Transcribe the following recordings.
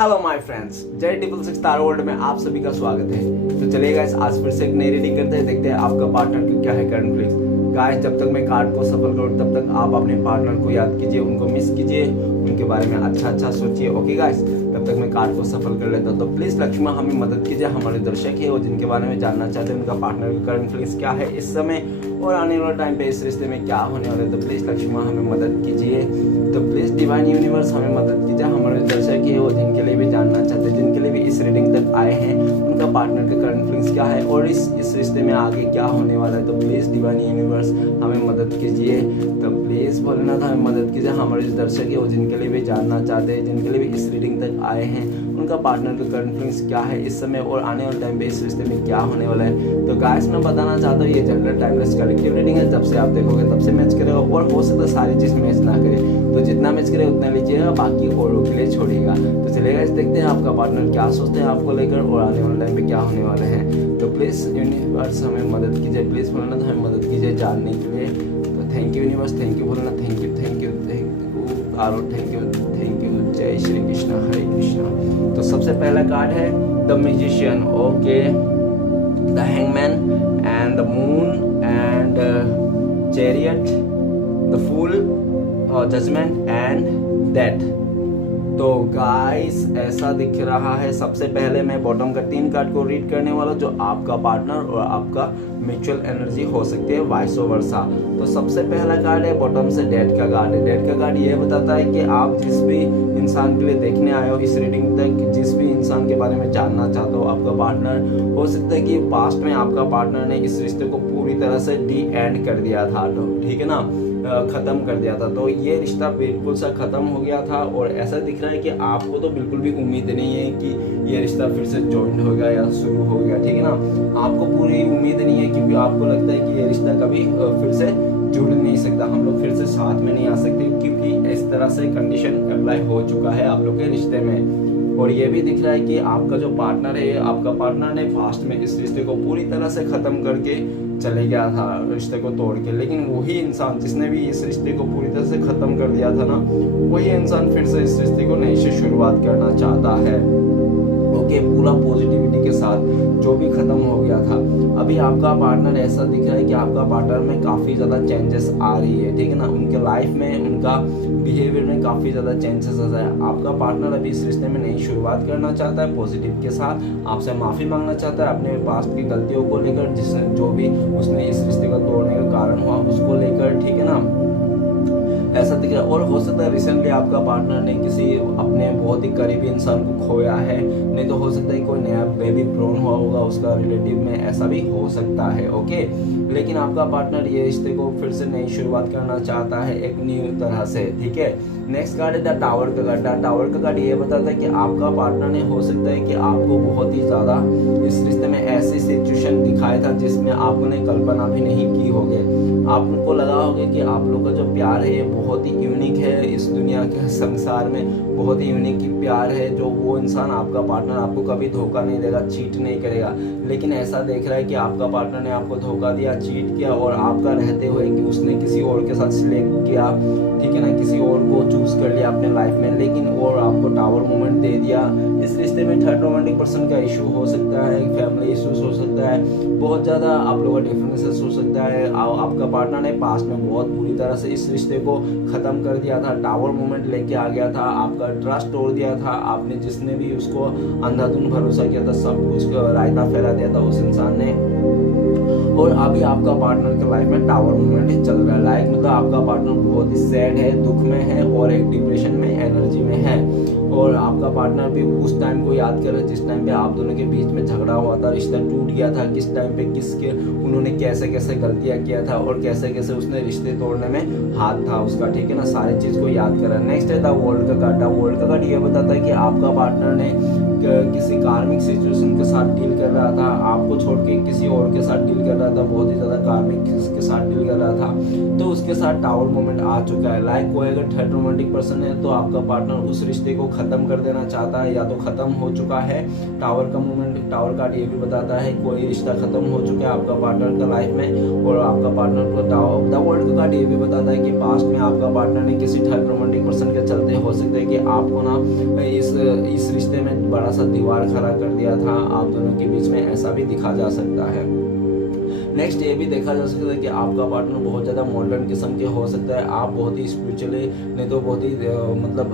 Hello my friends, जय 666 star world में आप सभी का स्वागत है। तो चलिए गाइस, आज फिर से एक नई रीडिंग करते हैं, देखते हैं आपका पार्टनर की क्या है करंट फीलिंग्स। गाइस, जब तक मैं कार्ड को सफल करूं तब तक आप अपने पार्टनर को याद कीजिए, उनको मिस कीजिए, उनके बारे में अच्छा सोचिए। ओके गाइस, तब तक मैं कार्ड को सफल कर लेता हूं। तो प्लीज लक्ष्मण हमें मदद कीजिए, हमारे दर्शक है और जिनके बारे में जानना चाहते हैं उनका पार्टनर की करंट फीलिंग्स क्या है इस समय और आने वाले टाइम पे इस रिश्ते में क्या होने वाला है। तो प्लीज लक्ष्मण हमें मदद कीजिए। तो प्लीज डिवाइन यूनिवर्स हमें मदद कीजिए, हमारे दर्शक है और जिनके लिए भी जानना चाहते हैं, जिनके लिए भी इस रीडिंग तक आए हैं, उनका पार्टनर का करंट फीलिंग्स क्या है और इस रिश्ते में आगे क्या होने वाला है। तो प्लीज डिवाइन यूनिवर्स हमें मदद कीजिए। तो प्लीज भोलेनाथ हमें मदद कीजिए, हमारे दर्शक है और जिनके लिए भी जानना चाहते हैं, जिनके लिए भी इस रीडिंग तक आए हैं, उनका पार्टनर का करंट फीलिंग्स क्या है इस समय और आने वाले टाइम पे इस रिश्ते में क्या होने वाला है। तो गाइस, मैं बताना चाहता हूँ ये जनरल टाइमलेस कलेक्टिव रीडिंग है। जब से आप देखोगे तब से मैच करेगा और हो सकता है सारी चीज मैच ना करे, तो जितना मैच करे उतना लीजिएगा, बाकी औरों के लिए छोड़िएगा। तो चलिएगा, देखते हैं आपका पार्टनर क्या सोचते हैं आपको लेकर और आने वाले टाइम पे क्या होने वाले हैं। तो प्लीज यूनिवर्स हमें मदद कीजिए, प्लीज भोलेनाथ हमें मदद कीजिए जानने के लिए। तो thank you universe, thank you Bholenath, thank you आरो, थैंक यू। जय श्री कृष्णा, हरे कृष्णा। तो सबसे पहला कार्ड है the magician, okay, the hangman and the moon and chariot, the fool, judgement and death. तो गाइस, ऐसा दिख रहा है। सबसे पहले मैं बॉटम का 3 कार्ड को रीड करने वाला, जो आपका पार्टनर और आपका म्यूचुअल एनर्जी हो सकती है, वाइस वर्सा। तो सबसे पहला कार्ड है बॉटम से डेथ का कार्ड है। डेथ का कार्ड ये बताता है कि आप जिस भी इंसान के लिए देखने आए हो इस रीडिंग तक, जिस भी इंसान के बारे में जानना चाहते हो, आपका पार्टनर हो सकता है कि पास्ट में आपका पार्टनर ने इस रिश्ते को पूरी तरह से डी एंड कर दिया था, तो ठीक है ना, खत्म कर दिया था। तो ये रिश्ता बिल्कुल सा खत्म हो गया था और ऐसा दिख रहा है कि आपको तो बिल्कुल भी उम्मीद नहीं है कि ये रिश्ता फिर से ज्वाइन होगा या शुरू हो गया, ठीक है ना। आपको पूरी उम्मीद नहीं है क्योंकि आपको लगता है कि ये रिश्ता कभी फिर से जुड़ नहीं सकता, हम लोग फिर से साथ में नहीं आ सकते, क्योंकि इस तरह से कंडीशन अप्लाई हो चुका है आप लोग के रिश्ते में। और ये भी दिख रहा है कि आपका जो पार्टनर है, आपका पार्टनर ने पास्ट में इस रिश्ते को पूरी तरह से खत्म करके चले गया था, रिश्ते को तोड़ के। लेकिन वही इंसान जिसने भी इस रिश्ते को पूरी तरह से खत्म कर दिया था ना, वही इंसान फिर से इस रिश्ते को नई से शुरुआत करना चाहता है, ओके, पूरा पॉजिटिविटी के साथ, जो भी खत्म हो गया था। अभी आपका पार्टनर, ऐसा दिख रहा है कि आपका पार्टनर में काफी ज्यादा चेंजेस आ रही है, ठीक है ना, उनके लाइफ में, उनका बिहेवियर में काफी ज्यादा चेंजेस आ रहा है। आपका पार्टनर अभी इस रिश्ते में नई शुरुआत करना चाहता है पॉजिटिव के साथ, आपसे माफी मांगना चाहता है अपने पास्ट की गलतियों को लेकर, जिसने जो भी उसने इस रिश्ते को तोड़ने का कारण हुआ उसको लेकर, ठीक है ना, ऐसा दिख रहा है। और हो सकता है रिसेंटली आपका पार्टनर ने किसी अपने बहुत ही करीबी इंसान को खोया है, नहीं तो हो सकता है कोई नया बेबी ब्रोन हुआ होगा उसका रिलेटिव में, ऐसा भी हो सकता है, ओके। लेकिन आपका पार्टनर ये रिश्ते को फिर से नई शुरुआत करना चाहता है एक न्यू तरह से, ठीक है। नेक्स्ट कार्ड है द टावर का कार्ड। द टावर का कार्ड ये बताता है कि आपका पार्टनर ने, हो सकता है कि आपको बहुत ही ज्यादा इस रिश्ते में ऐसी सिचुएशन दिखाया था जिसमें आपने कल्पना भी नहीं की होगी। आपको लगा होगा कि आप लोग का जो प्यार है ये बहुत ही यूनिक है, इस दुनिया के संसार में बहुत ही यूनिक प्यार है, जो वो इंसान, आपका पार्टनर, आपको कभी धोखा नहीं देगा, चीट नहीं करेगा। लेकिन ऐसा देख रहा है कि आपका पार्टनर ने आपको धोखा दिया, चीट किया, और आपका रहते हुए कि उसने किसी और के साथ सिलेक्ट किया, ठीक है ना, किसी और को चूज कर लिया अपने लाइफ में, लेकिन और आपको टावर मोमेंट दे दिया। इस रिश्ते में थर्ड रोमांटिक पर्सन का इशू हो सकता है, फैमिली इशूज हो सकता है, बहुत ज्यादा आप लोगों का डिफरेंसेस हो सकता है। आपका पार्टनर ने पास्ट में बहुत बुरी तरह से इस रिश्ते को खत्म कर दिया था, टावर मोमेंट लेके आ गया था, आपका ट्रस्ट तोड़ दिया था, आपने जिसने भी उसको अंधाधुंध भरोसा किया था, सब कुछ रायता फैला दिया था उस इंसान ने। और अभी आपका पार्टनर के लाइफ में टावर मूवमेंट चल रहा है, लाइक मतलब आपका पार्टनर बहुत ही सैड है, दुख में है और एक डिप्रेशन में, एनर्जी में है। और आपका पार्टनर भी उस टाइम को याद कर रहे जिस टाइम पे आप दोनों के बीच में झगड़ा हुआ था, रिश्ता टूट गया था, किस टाइम पे किसके उन्होंने कैसे कैसे गलतियां किया था और कैसे कैसे उसने रिश्ते तोड़ने में हाथ था उसका, ठीक है ना, सारी चीज को याद करा। नेक्स्ट है द वर्ल्ड का कार्ड। द वर्ल्ड का कार्ड ये बताता है कि आपका पार्टनर ने किसी कार्मिक सिचुएशन के साथ डील कर रहा था, आपको छोड़ के किसी और के साथ डील कर रहा था, बहुत ही ज्यादा कार्मिक के साथ डील कर रहा था, तो उसके साथ टावर मोमेंट आ चुका है। लाइक कोई अगर थर्ड रोमांटिक पर्सन है तो आपका पार्टनर उस रिश्ते को खत्म कर देना चाहता है या तो खत्म हो चुका है। टावर का मोमेंट, टावर कार्ड ये भी बताता है कोई रिश्ता खत्म हो चुका है आपका पार्टनर का लाइफ में, और आपका पार्टनर को द वर्ल्ड का कार्ड ये भी बताता है कि पास्ट में आपका पार्टनर ने किसी थर्ड रोमांटिक पर्सन के चलते हो सकता है कि आपको ना इस रिश्ते बड़ा सा दीवार खड़ा कर दिया था आप दोनों के बीच में, ऐसा भी दिखा जा सकता है। नेक्स्ट ये भी देखा जा सकता है कि आपका पार्टनर बहुत ज़्यादा मॉडर्न किस्म के हो सकता है, आप बहुत ही स्पिरिचुअली नहीं तो बहुत ही मतलब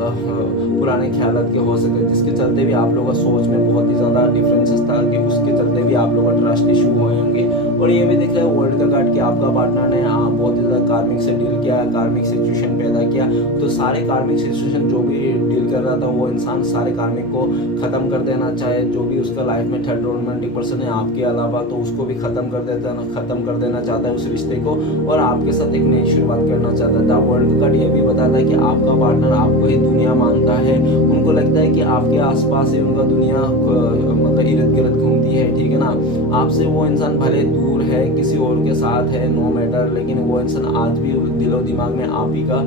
पुराने ख्यालात के हो सकते हैं, जिसके चलते भी आप लोगों का सोच में बहुत ही ज़्यादा डिफरेंसेस था कि उसके चलते भी आप लोगों का ट्रस्ट इशू हुए होंगे। और ये भी देखा है वर्ल्ड का कार्ड कि आपका पार्टनर ने बहुत ही ज़्यादा कार्मिक से डील किया, कार्मिक सिचुएशन पैदा किया। तो सारे कार्मिक सिचुएशन जो भी डील कर रहा था वो इंसान सारे कार्मिक को ख़त्म कर देना चाहे, जो भी उसका लाइफ में थर्ड रोमांटिक पर्सन है आपके अलावा तो उसको भी ख़त्म कर देना चाहता है उस रिश्ते को, और आपके साथ एक नई शुरुआत करना चाहता था। वर्ल्ड कार्ड ये भी बताता है कि आपका पार्टनर आपको ही दुनिया मानता है, उनको लगता है कि आपके आसपास ही उनका दुनिया मतलब इर्द गिर्द घूमती है, ठीक है ना। आपसे वो इंसान भले दूर है, किसी और के साथ है, नो मैटर, लेकिन वो इंसान आज भी दिलो दिमाग में आप ही का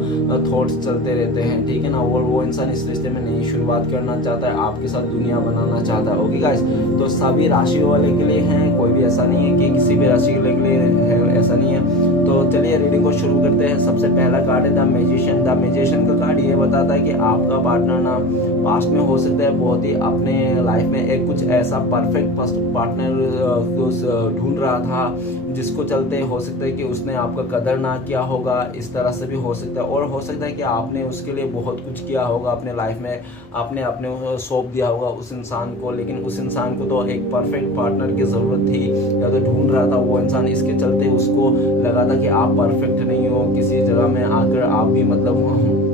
थॉट्स चलते रहते हैं, ठीक है ना। और वो इंसान इस रिश्ते में नई शुरुआत करना चाहता है, आपके साथ दुनिया बनाना चाहता है। ओके गाइस, तो सभी राशि वाले के लिए हैं, कोई भी ऐसा नहीं है कि किसी भी राशि के लिए है, ऐसा नहीं है। तो चलिए रीडिंग को शुरू करते हैं। सबसे पहला कार्ड है द मैजिशियन। द मैजिशियन का कार्ड ये बताता है कि आपका पार्टनर ना पास्ट में हो सकता है बहुत ही अपने लाइफ में एक कुछ ऐसा परफेक्ट पार्टनर ढूंढ रहा था, जिसको चलते हो सकता है कि उसने आपका कदर ना किया होगा, इस तरह से भी हो सकता है। और हो सकता है कि आपने उसके लिए बहुत कुछ किया होगा अपने लाइफ में, आपने अपने सौंप दिया होगा उस इंसान को, लेकिन उस इंसान को तो एक परफेक्ट पार्टनर की ज़रूरत थी या तो ढूंढ रहा था वो इंसान, इसके चलते उसको लगा था कि आप परफेक्ट नहीं हो, किसी जगह में आकर आप भी मतलब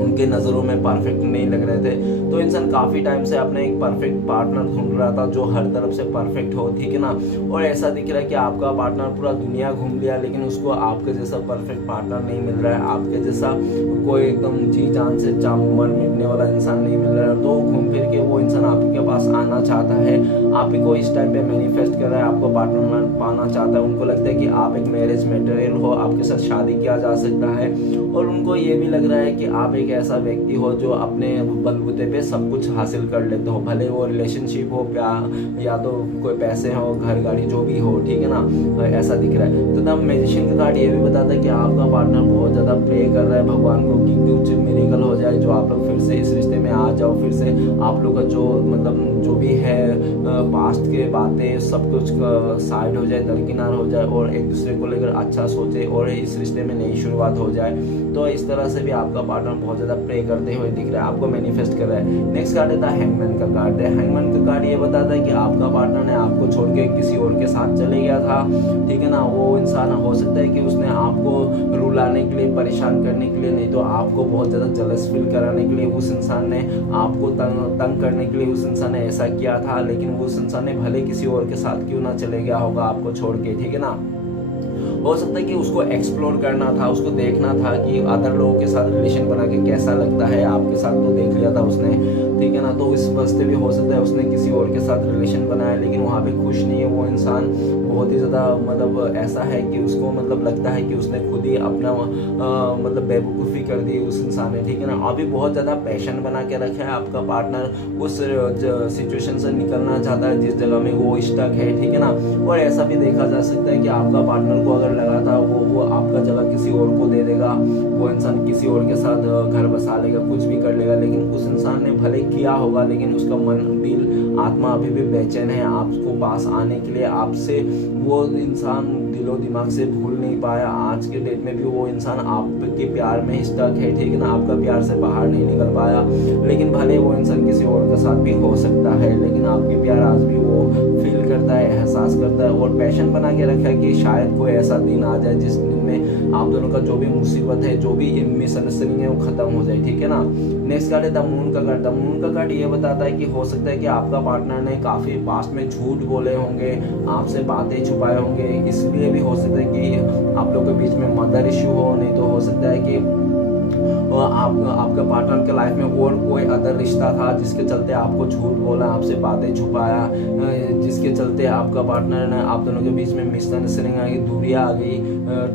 उनके नज़रों में परफेक्ट नहीं लग रहे थे। तो इंसान काफ़ी टाइम से अपने एक परफेक्ट पार्टनर ढूंढ रहा था जो हर तरफ से परफेक्ट हो, ठीक है ना। और ऐसा दिख रहा है कि आपका पार्टनर पूरा दुनिया घूम लिया, लेकिन उसको आपके जैसा परफेक्ट पार्टनर नहीं मिल रहा है, आपके जैसा कोई एकदम जी जान से मर मिटने वाला इंसान नहीं मिल रहा है। तो घूम फिर के वो इंसान आपके पास आना चाहता है, आप ही को इस टाइम पे मैनिफेस्ट कर रहा है, आपको पार्टनर पाना चाहता है। उनको लगता है कि आप एक मैरिज मटेरियल हो, आपके साथ शादी किया जा सकता है। और उनको ये भी लग रहा है कि आप एक ऐसा व्यक्ति हो जो अपने बलबूते पे सब कुछ हासिल कर लेते हो, भले वो रिलेशनशिप हो, प्यार या तो कोई पैसे हो, घर गाड़ी जो भी हो, ठीक है ना, ऐसा दिख रहा है। तो द मैजिशियन का कार्ड ये भी बताता है कि आपका पार्टनर बहुत ज़्यादा प्रे कर रहा है भगवान को कि कुछ मिरेकल हो जाए, जो आप लोग फिर से इस रिश्ते में आ जाओ, फिर से आप लोग का जो मतलब जो भी है पास्ट के बातें सब कुछ साइड हो जाए, दरकिनार हो जाए, और एक दूसरे को लेकर अच्छा सोचे और इस रिश्ते में नई शुरुआत हो जाए। तो इस तरह से भी आपका पार्टनर बहुत ज़्यादा प्रे करते हुए दिख रहा है, आपको मैनिफेस्ट कर रहा है। नेक्स्ट कार्ड है हैंगमैन का कार्ड है। हैंगमैन का कार्ड ये बताता है कि आपका पार्टनर ने आपको छोड़ के किसी और के साथ चले गया था, ठीक है ना। वो इंसान हो सकता है कि उसने आपको रुलाने के लिए, परेशान करने के लिए, नहीं तो आपको बहुत ज़्यादा जलस फील कराने के लिए उस इंसान ने आपको तंग करने के लिए उस इंसान ने ऐसा किया था। लेकिन उस इंसान ने भले किसी और के साथ क्यों ना चले गया होगा आपको छोड़ के, ठीक है ना। हो सकता है कि उसको एक्सप्लोर करना था, उसको देखना था कि अदर लोगों के साथ रिलेशन बना के कैसा लगता है, आपके साथ तो देख लिया था उसने, ठीक है ना। तो इस वास्ते भी हो सकता है उसने किसी और के साथ रिलेशन बनाया, लेकिन वहाँ पे खुश नहीं है वो इंसान, बहुत ही ज़्यादा मतलब ऐसा है कि उसको मतलब लगता है कि उसने खुद ही अपना मतलब बेवकूफ़ी कर दी उस इंसान ने, ठीक है ना। अभी बहुत ज़्यादा पैशन बना के रखा है आपका पार्टनर, उस सिचुएशन से निकलना चाहता है जिस जगह में वो स्टक है, ठीक है ना। और ऐसा भी देखा जा सकता है कि आपका पार्टनर को अगर लगा था वो आपका जगह किसी और को दे देगा, वो इंसान किसी और के साथ घर बसा लेगा, कुछ भी कर लेगा, लेकिन उस इंसान ने भले किया होगा, लेकिन उसका मन, दिल, आत्मा अभी भी बेचैन है आपको पास आने के लिए। आपसे वो इंसान दिलो दिमाग से भूल नहीं पाया, आज के डेट में भी वो इंसान आपके प्यार में स्टक है, ठीक है ना। आपका प्यार से बाहर नहीं निकल पाया, लेकिन भले वो इंसान किसी और के साथ भी हो सकता है, लेकिन आपके प्यार आज भी वो फील करता है, एहसास करता है, और पैशन बना के रखा है कि शायद कोई ऐसा दिन आ जाए जिस दिन में आप दोनों का जो भी मुसीबत है, जो भी मिसअंडरस्टैंडिंग है, वो खत्म हो जाए, ठीक है ना। नेक्स्ट कार्ड है द मून का कार्ड। द मून का कार्ड ये बताता है कि हो सकता है कि आपका पार्टनर ने काफ़ी पास्ट में झूठ बोले होंगे, आपसे बातें छुपाए होंगे, इसलिए भी हो सकता है कि आप लोगों के बीच में मदर इश्यू हो, नहीं तो हो सकता है कि आपका पार्टनर के लाइफ में और कोई अदर रिश्ता था जिसके चलते आपको झूठ बोला, आपसे बातें छुपाया, जिसके चलते आपका पार्टनर ने आप दोनों के बीच में मिसअंडरस्टैंडिंग आ गई, दूरियां आ गई,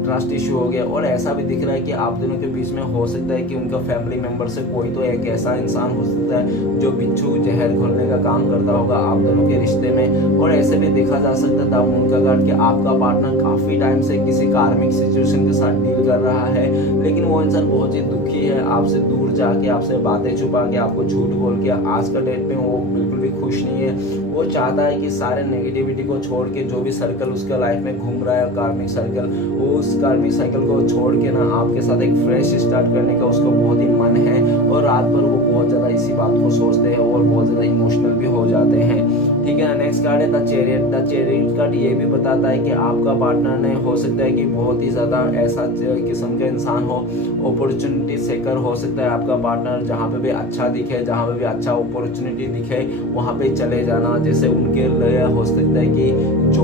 ट्रस्ट इशू हो गया। और ऐसा भी दिख रहा है कि आप दोनों के बीच में हो सकता है कि उनका फैमिली मेम्बर से कोई तो एक ऐसा इंसान हो सकता है जो बिच्छू जहर घोलने का काम करता होगा आप दोनों के रिश्ते में। और ऐसे भी देखा जा सकता था उनका कार्ड कि आपका पार्टनर काफ़ी टाइम से किसी कार्मिक सिचुएशन के साथ डील कर रहा है, लेकिन वो इंसान बहुत ही दुखी है, आपसे दूर जाके आपसे बातें छुपा के आपको झूठ बोल के आज का डेट में वो बिल्कुल भी खुश नहीं है। वो चाहता है कि सारे नेगेटिविटी को छोड़ के जो भी सर्कल उसका लाइफ में घूम रहा है कार्मिक सर्कल, वो उस कार्मिक सर्कल को छोड़ के ना आपके साथ एक फ्रेश स्टार्ट करने का उसको बहुत ही मन है। और रात भर वो बहुत ज़्यादा इसी बात को सोचते हैं और बहुत ज़्यादा इमोशनल भी हो जाते हैं। ठीक है ना। नेक्स्ट कार्ड है the chariot. The chariot card ये भी बताता है कि आपका पार्टनर ने हो सकता है कि बहुत ही ज़्यादा ऐसा किस्म का इंसान हो, अपॉर्चुनिटी सेकर हो सकता है आपका पार्टनर। जहाँ पे भी अच्छा दिखे, जहाँ पे भी अच्छा अपॉर्चुनिटी दिखे वहाँ पे चले जाना। जैसे उनके लिए हो सकता है कि जो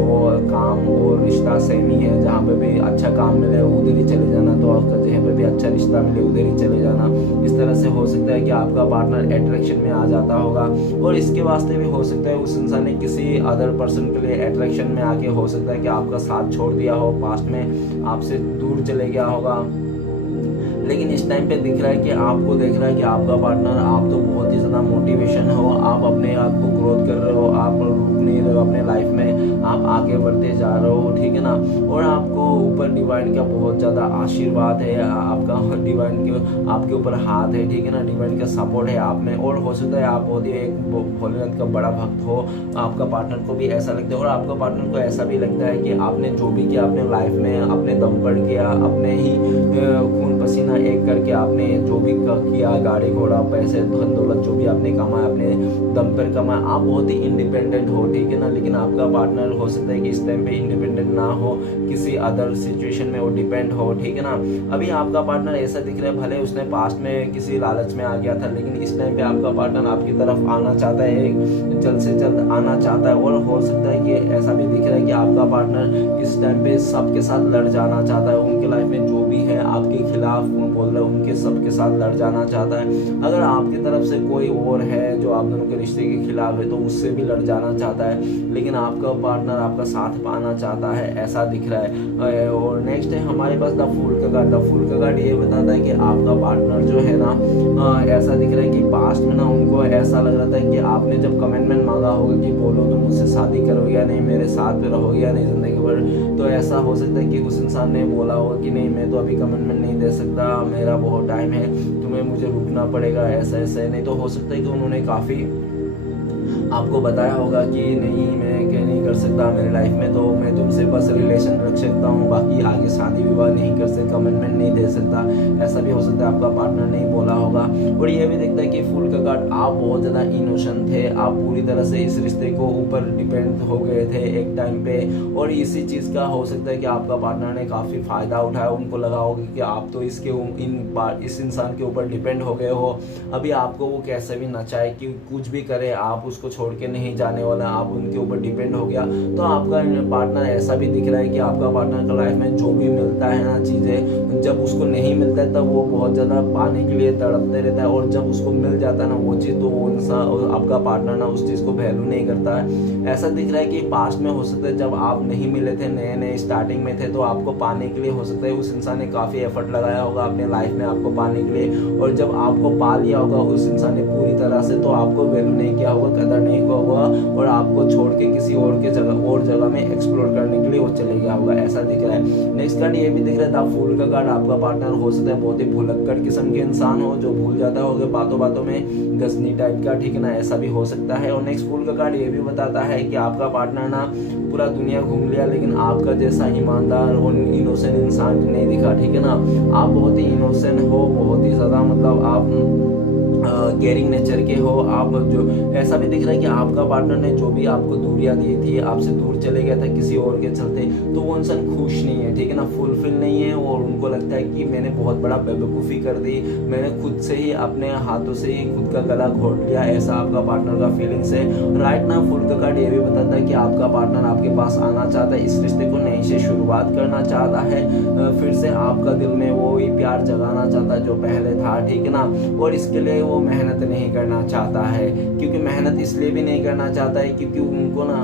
काम और रिश्ता सेम ही है, जहाँ पे भी अच्छा काम मिले उधर ही चले जाना, तो जहाँ पे भी अच्छा रिश्ता मिले उधर ही चले जाना। इस तरह से हो सकता है कि आपका पार्टनर अट्रैक्शन में आ जाता होगा। और इसके वास्ते भी हो सकता है उस इंसान ने किसी अदर पर्सन के लिए अट्रैक्शन में आके हो सकता है कि आपका साथ छोड़ दिया हो, पास्ट में आपसे दूर चले गया होगा। लेकिन इस टाइम पे दिख रहा है कि आपको देख रहा है कि आपका पार्टनर, आप तो बहुत ही ज़्यादा मोटिवेशन हो, आप अपने आप को ग्रोथ कर रहे हो, आप रुक नहीं रहे हो अपने लाइफ में, आप आगे बढ़ते जा रहे हो। ठीक है ना। और आपको ऊपर डिवाइन का बहुत ज़्यादा आशीर्वाद है, आपका डिवाइन के आपके ऊपर हाथ है। ठीक है ना। डिवाइन का सपोर्ट है आप में। और हो सकता है आप बहुत ही एक भोलेनाथ का बड़ा भक्त हो, आपका पार्टनर को भी ऐसा लगता है। और आपका पार्टनर को ऐसा भी लगता है कि आपने जो भी किया अपने लाइफ में अपने दम पर किया, अपने ही खून पसीना एक करके आपने जो भी किया, गाड़ी घोड़ा पैसे धन दौलत जो भी आपने कमाया अपने दम पर कमाया, आप बहुत ही इंडिपेंडेंट हो। ठीक है ना। लेकिन आपका पार्टनर हो सकता है कि इस टाइम पे इंडिपेंडेंट ना हो, किसी अदर सिचुएशन में वो डिपेंड हो। ठीक है ना। अभी आपका पार्टनर ऐसा दिख रहा है, भले उसने पास्ट में किसी लालच में आ गया था, लेकिन इस टाइम पे आपका पार्टनर आपकी तरफ आना चाहता है, जल्द से जल्द आना चाहता है। और हो सकता है कि ऐसा भी दिख रहा है कि आपका पार्टनर इस टाइम पे सबके साथ लड़ जाना चाहता है, उनके लाइफ में जो भी है आपके खिलाफ बोल रहे उनके सबके साथ लड़ जाना चाहता है। अगर आपकी तरफ से कोई और है जो आप दोनों के रिश्ते के खिलाफ है तो उससे भी लड़ जाना चाहता है, लेकिन आपका पार्टनर आपका साथ पाना चाहता है, ऐसा दिख रहा है। और नेक्स्ट है हमारे पास द फूल का कार्ड। द फूल का कार्ड ये बताता है कि आपका पार्टनर जो है ना ऐसा दिख रहा है कि पास्ट में ना उनको ऐसा लग रहा था कि आपने जब कमिटमेंट मांगा होगा कि बोलो तो मुझसे शादी करोगे या नहीं, मेरे साथ में रहोगे या नहीं जिंदगी भर, तो ऐसा हो सकता है कि उस इंसान ने बोला होगा कि नहीं मैं तो अभी कमिटमेंट नहीं दे सकता, मेरा बहुत टाइम है, तुम्हें मुझे रुकना पड़ेगा, ऐसा ऐसा। नहीं तो हो सकता है कि उन्होंने काफ़ी आपको बताया होगा कि नहीं मैं क्या नहीं कर सकता मेरे लाइफ में, तो मैं तुमसे बस रिलेशन रख सकता हूँ, बाकी आगे शादी विवाह नहीं कर सकता, कमिटमेंट नहीं दे सकता। ऐसा भी हो सकता है आपका पार्टनर नहीं बोला होगा। और ये भी दिखता है कि फूल का कार्ड, आप बहुत ज़्यादा इनोसेंट थे, आप पूरी तरह से इस रिश्ते को ऊपर डिपेंड हो गए थे एक टाइम पे। और इसी चीज़ का हो सकता है कि आपका पार्टनर ने काफ़ी फ़ायदा उठाया, उनको लगा होगा कि आप तो इस इंसान के ऊपर डिपेंड हो गए हो, अभी आपको वो कैसे भी नचाए कि कुछ भी करे आप उसको छोड़ के नहीं जाने वाला, आप उनके ऊपर डिपेंड हो गया। तो आपका पार्टनर ऐसा भी दिख रहा है कि आपका पार्टनर का लाइफ में जो भी मिलता है ना चीज़ें, जब उसको नहीं मिलता है तब वो बहुत ज़्यादा पाने के लिए तड़पते रहता है, और जब उसको मिल जाता है ना वो चीज़ तो वो इंसान आपका पार्टनर ना उस चीज़ को वैल्यू नहीं करता है। ऐसा दिख रहा है कि पास्ट में हो सकता है जब आप नहीं मिले थे, नए नए स्टार्टिंग में थे, तो आपको पाने के लिए हो सकता है उस इंसान ने काफ़ी एफर्ट लगाया होगा अपने लाइफ में आपको पाने के लिए, और जब आपको पा लिया होगा उस इंसान ने पूरी तरह से, तो आपको वैल्यू नहीं किया होगा, कदर नहीं किया होगा, और आपको छोड़ के किसी और जगह में एक्सप्लोर करने के लिए वो चले गया होगा, ऐसा दिख रहा है। नेक्स्ट कार्ड ये भी दिख रहा था फूल का कार्ड, आपका पार्टनर हो सकता है बहुत ही भुलक्कड़ किस्म के इंसान हो, जो भूल जाता होगा बातों बातों में, गजनी टाइप का। ठीक है ना। ऐसा भी हो सकता है। और नेक्स्ट फूल का कार्ड ये भी बताता है कि आपका पार्टनर ना पूरा दुनिया घूम लिया, लेकिन आपका जैसा ईमानदार और इनोसेंट इंसान नहीं दिखा। ठीक है ना। आप बहुत ही इनोसेंट हो, बहुत ही ज़्यादा मतलब आप केयरिंग नेचर के हो आप। जो ऐसा भी दिख रहा है कि आपका पार्टनर ने जो भी आपको दूरियां दी थी, आपसे दूर चले गया था किसी और के चलते, तो वो इंसान खुश नहीं है। ठीक है ना। फुलफिल नहीं है, और उनको लगता है कि मैंने बहुत बड़ा बेवकूफ़ी कर दी, मैंने खुद से ही अपने हाथों से ही खुद का गला घोट लिया, ऐसा आपका पार्टनर का फीलिंग्स है। राइट ना फूल का कार्ड ये भी बताता है कि आपका पार्टनर आपके पास आना चाहता है, इस रिश्ते को नई से शुरुआत करना चाहता है, फिर से आपका दिल में वो ही प्यार जगाना चाहता है जो पहले था। ठीक है ना। और इसके लिए वो मेहनत नहीं करना चाहता है, क्योंकि मेहनत इसलिए भी नहीं करना चाहता है क्योंकि उनको ना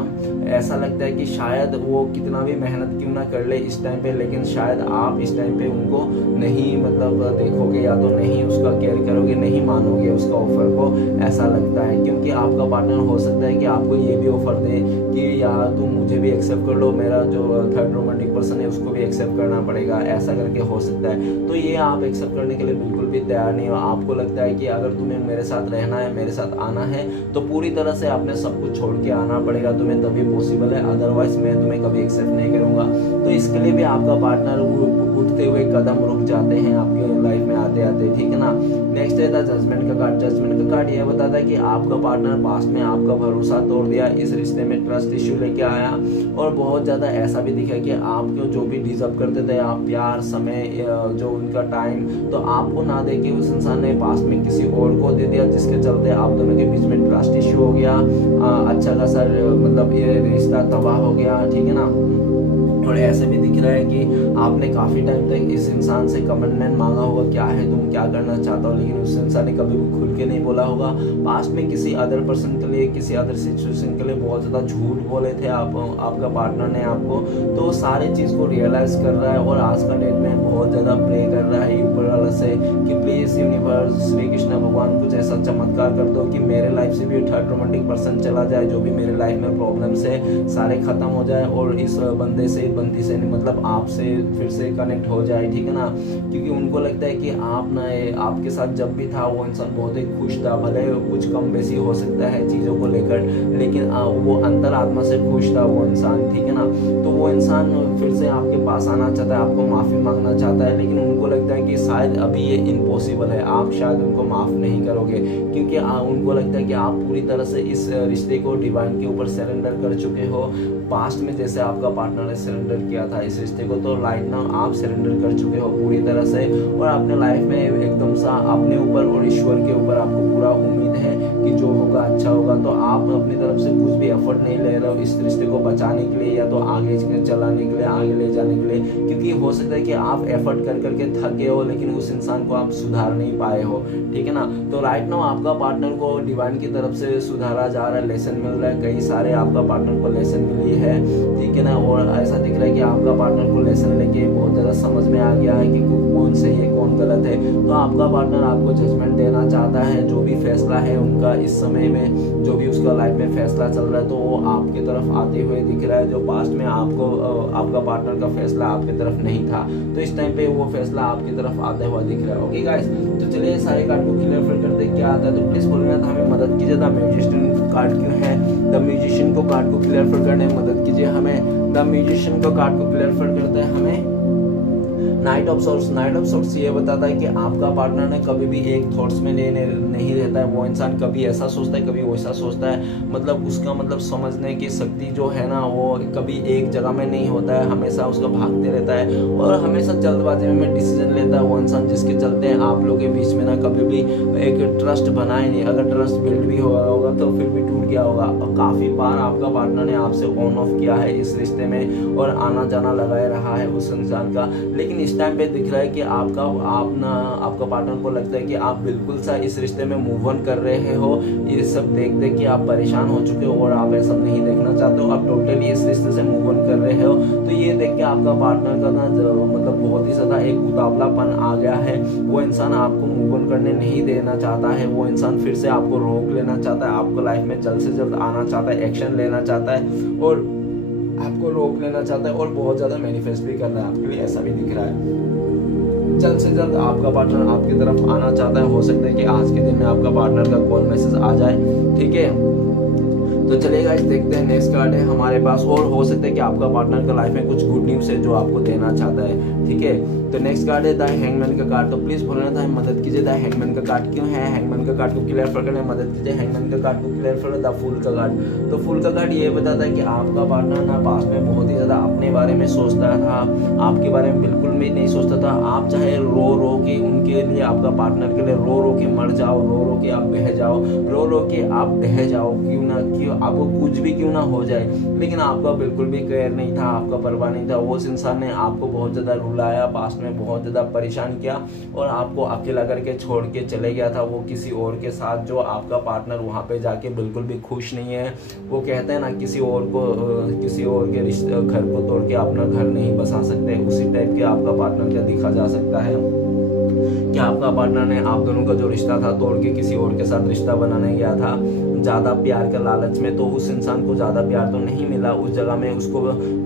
ऐसा लगता है कि शायद वो कितना भी मेहनत क्यों ना कर ले इस टाइम पे, लेकिन शायद आप इस टाइम पे उनको नहीं मतलब देखोगे या तो नहीं उसका केयर करोगे, नहीं मानोगे उसका ऑफर को, ऐसा लगता है। क्योंकि आपका पार्टनर हो सकता है कि आपको ये भी ऑफर दे कि यार तुम मुझे भी एक्सेप्ट कर लो, मेरा जो थर्ड रोमांटिक पर्सन है उसको भी एक्सेप्ट करना पड़ेगा, ऐसा करके हो सकता है। तो ये आप एक्सेप्ट करने के लिए बिल्कुल भी तैयार नहीं हो। आपको लगता है कि अगर तुम्हें मेरे साथ रहना है, मेरे साथ आना है, तो पूरी तरह से आपने सब कुछ छोड़ के आना पड़ेगा तुम्हें, तभी पॉसिबल है, अदरवाइज मैं तुम्हें कभी एक्सेप्ट नहीं करूंगा। तो इसके लिए भी आपका पार्टनर उठते हुए कदम रुक जाते हैं आपके लाइफ में आते आते, ठीक है ना। नेक्स्ट है था जजमेंट का कार्ड। जजमेंट का कार्ड ये बताता है कि आपका पार्टनर पास्ट में आपका भरोसा तोड़ दिया, इस रिश्ते में ट्रस्ट इश्यू लेके आया, और बहुत ज़्यादा ऐसा भी दिखा कि आपको जो भी डिजर्व करते थे आप, प्यार, समय, जो उनका टाइम, तो आपको ना दे के उस इंसान ने पास्ट में किसी और को दे दिया, जिसके चलते आप दोनों के बीच में ट्रस्ट इश्यू हो गया, अच्छा खासा मतलब ये रिश्ता तबाह हो गया, ठीक है ना। और ऐसे भी दिख रहा है कि आपने काफ़ी टाइम तक इस इंसान से कमिटमेंट मांगा होगा, क्या है तुम क्या करना चाहता हो, लेकिन उस इंसान ने कभी भी खुल के नहीं बोला होगा। पास्ट में किसी अदर पर्सन के लिए, किसी अदर सिचुएशन के लिए बहुत ज़्यादा झूठ बोले थे आपका पार्टनर ने आपको, तो वो सारी चीज़ को रियलाइज़ कर रहा है और आज का डेट में बहुत ज़्यादा प्रे कर रहा है ऊपर वाला से कि प्लीज़ यूनिवर्स, श्री कृष्ण भगवान कुछ ऐसा चमत्कार कर दो कि मेरे लाइफ से भी थर्ड रोमांटिक पर्सन चला जाए, जो भी मेरे लाइफ में प्रॉब्लम्स है सारे ख़त्म हो जाए और इस बंदी से मतलब आपसे फिर से कनेक्ट हो जाए, ठीक है ना। क्योंकि उनको लगता है कि आप ना आपके साथ जब भी था वो इंसान बहुत ही खुश था, भले कुछ कम बेसी हो सकता है चीज़ों को लेकर, लेकिन वो अंतर आत्मा से खुश था वो इंसान, ठीक है ना। तो वो इंसान फिर से आपके पास आना चाहता है, आपको माफ़ी मांगना चाहता है, लेकिन उनको लगता है कि शायद अभी ये इम्पॉसिबल है, आप शायद उनको माफ़ नहीं करोगे, क्योंकि उनको लगता है कि आप पूरी तरह से इस रिश्ते को डिवाइन के ऊपर सरेंडर कर चुके हो। पास्ट में जैसे आपका पार्टनर ने सरेंडर किया था इस रिश्ते को, तो राइट नाउ आप सरेंडर कर चुके हो पूरी तरह से, और अपने लाइफ में एकदम सा अपने ऊपर और ईश्वर के ऊपर आपको पूरा उम्मीद है कि जो होगा अच्छा होगा। तो आप अपनी तरफ से कुछ भी एफर्ट नहीं ले रहे हो इस रिश्ते को बचाने के लिए या तो आगे चलाने के लिए, आगे ले जाने के लिए, क्योंकि हो सकता है कि आप एफर्ट कर करके थक गए हो, लेकिन उस इंसान को आप सुधार नहीं पाए हो, ठीक है ना। तो राइट नाउ आपका पार्टनर को डिवाइन की तरफ से सुधारा जा रहा है, लेसन मिल रहा है, कई सारे आपका पार्टनर को लेसन मिली है, ठीक है ना। और ऐसा दिख रहा है कि आपका पार्टनर को लेसन लेके बहुत ज़्यादा समझ में आ गया है कि कौन सही है कौन गलत है। तो आपका पार्टनर आपको जजमेंट देना चाहता है, जो भी फैसला है उनका इस समय में, जो भी उसका लाइफ में फैसला चल रहा है, तो वो आपकी तरफ आते हुए दिख रहा है। जो पास्ट में आपको आपका पार्टनर का फैसला आपकी तरफ नहीं था, तो इस टाइम पे वो फैसला आपकी तरफ आता हुआ दिख रहा है। ओके गाइस, तो चलिए सारे कार्ड को क्लियर करते क्या आता है। तो प्लीज बोलना था हमें मदद कीजिए, द म्यूजिशियन कार्ड क्यों है, द म्यूजिशियन को कार्ड को क्लियर करने में मदद कीजिए हमें। द म्यूजिशियन को कार्ड को क्लियर करता है हमें night of source. Night of source ये बताता है कि आपका पार्टनर ने कभी भी एक थॉट्स में नहीं रहता है, वो इंसान कभी ऐसा सोचता है कभी वैसा सोचता है, मतलब उसका मतलब समझने की शक्ति जो है ना वो कभी एक जगह में नहीं होता है, हमेशा उसका भागते रहता है और हमेशा जल्दबाजी में डिसीजन लेता है वो इंसान, जिसके चलते आप लोगों के बीच में ना कभी भी एक ट्रस्ट बना ही नहीं। अगर ट्रस्ट बिल्ड भी हुआ होगा तो फिर भी टूट गया होगा। और काफ़ी बार आपका पार्टनर ने आपसे ऑन ऑफ किया है इस रिश्ते में और आना जाना लगाए रहा है उस इंसान का, लेकिन इस टाइम पे दिख रहा है कि आपका पार्टनर को लगता है कि आप बिल्कुल सा इस रिश्ते में मूव ऑन कर रहे हो। ये सब देख देख के आप परेशान हो चुके हो और आप ऐसा नहीं देखना चाहते हो, आप टोटली इस रिश्ते से मूव ऑन कर रहे हो। तो ये देख के आपका पार्टनर का ना मतलब बहुत ही ज़्यादा एक उतावलापन आ गया है। वो इंसान आपको मूव ऑन करने नहीं देना चाहता है, वो इंसान फिर से आपको रोक लेना चाहता है, आपको लाइफ में जल्द से जल्द आना चाहता है, एक्शन लेना चाहता है और आपको रोक लेना चाहता है और बहुत ज़्यादा मैनिफेस्ट भी कर रहा है आपके लिए, ऐसा भी दिख रहा है। जल्द से जल्द आपका पार्टनर आपकी तरफ आना चाहता है। हो सकता है कि आज के दिन में आपका पार्टनर का कॉल मैसेज आ जाए, ठीक है। तो चलिए गाइस देखते हैं नेक्स्ट कार्ड है हमारे पास, और हो सकता है कि आपका पार्टनर का लाइफ में कुछ गुड न्यूज़ है जो आपको देना चाहता है, ठीक है। तो नेक्स्ट कार्ड है द हैंगमैन का कार्ड। तो प्लीज बोलना था मदद कीजिए, द हैंगमैन का कार्ड क्यों है, हैंगमैन का कार्ड को क्लियर करने में मदद कीजिए। हैंगमैन का कार्ड को क्लियर करो। द फूल का कार्ड। तो फूल का कार्ड ये बताता है कि आपका पार्टनर ना पास्ट में बहुत ही ज़्यादा अपने बारे में सोचता था, आपके बारे में बिल्कुल भी नहीं सोचता था। आप चाहे रो रो के उनके लिए, आपका पार्टनर के लिए रो रो के मर जाओ, रो रो के आप बह जाओ, रो रो के आप बह जाओ, क्यों आपको कुछ भी क्यों ना हो जाए, लेकिन आपका बिल्कुल भी केयर नहीं था, आपका परवाह नहीं था। वो इंसान ने आपको बहुत ज़्यादा रुलाया, पास्ट में बहुत ज़्यादा परेशान किया और आपको अकेला करके छोड़ के चले गया था वो किसी और के साथ, जो आपका पार्टनर वहाँ पे जाके बिल्कुल भी खुश नहीं है। वो कहते हैं ना, किसी और के रिश्ते घर को तोड़ के अपना घर नहीं बसा सकते, उसी टाइप के आपका पार्टनर का दिखा जा सकता है कि आपका पार्टनर ने आप दोनों का जो रिश्ता था तोड़ के किसी और के साथ रिश्ता बनाने गया था ज़्यादा प्यार के लालच में। तो उस इंसान को ज़्यादा प्यार तो नहीं मिला, उस जगह में उसको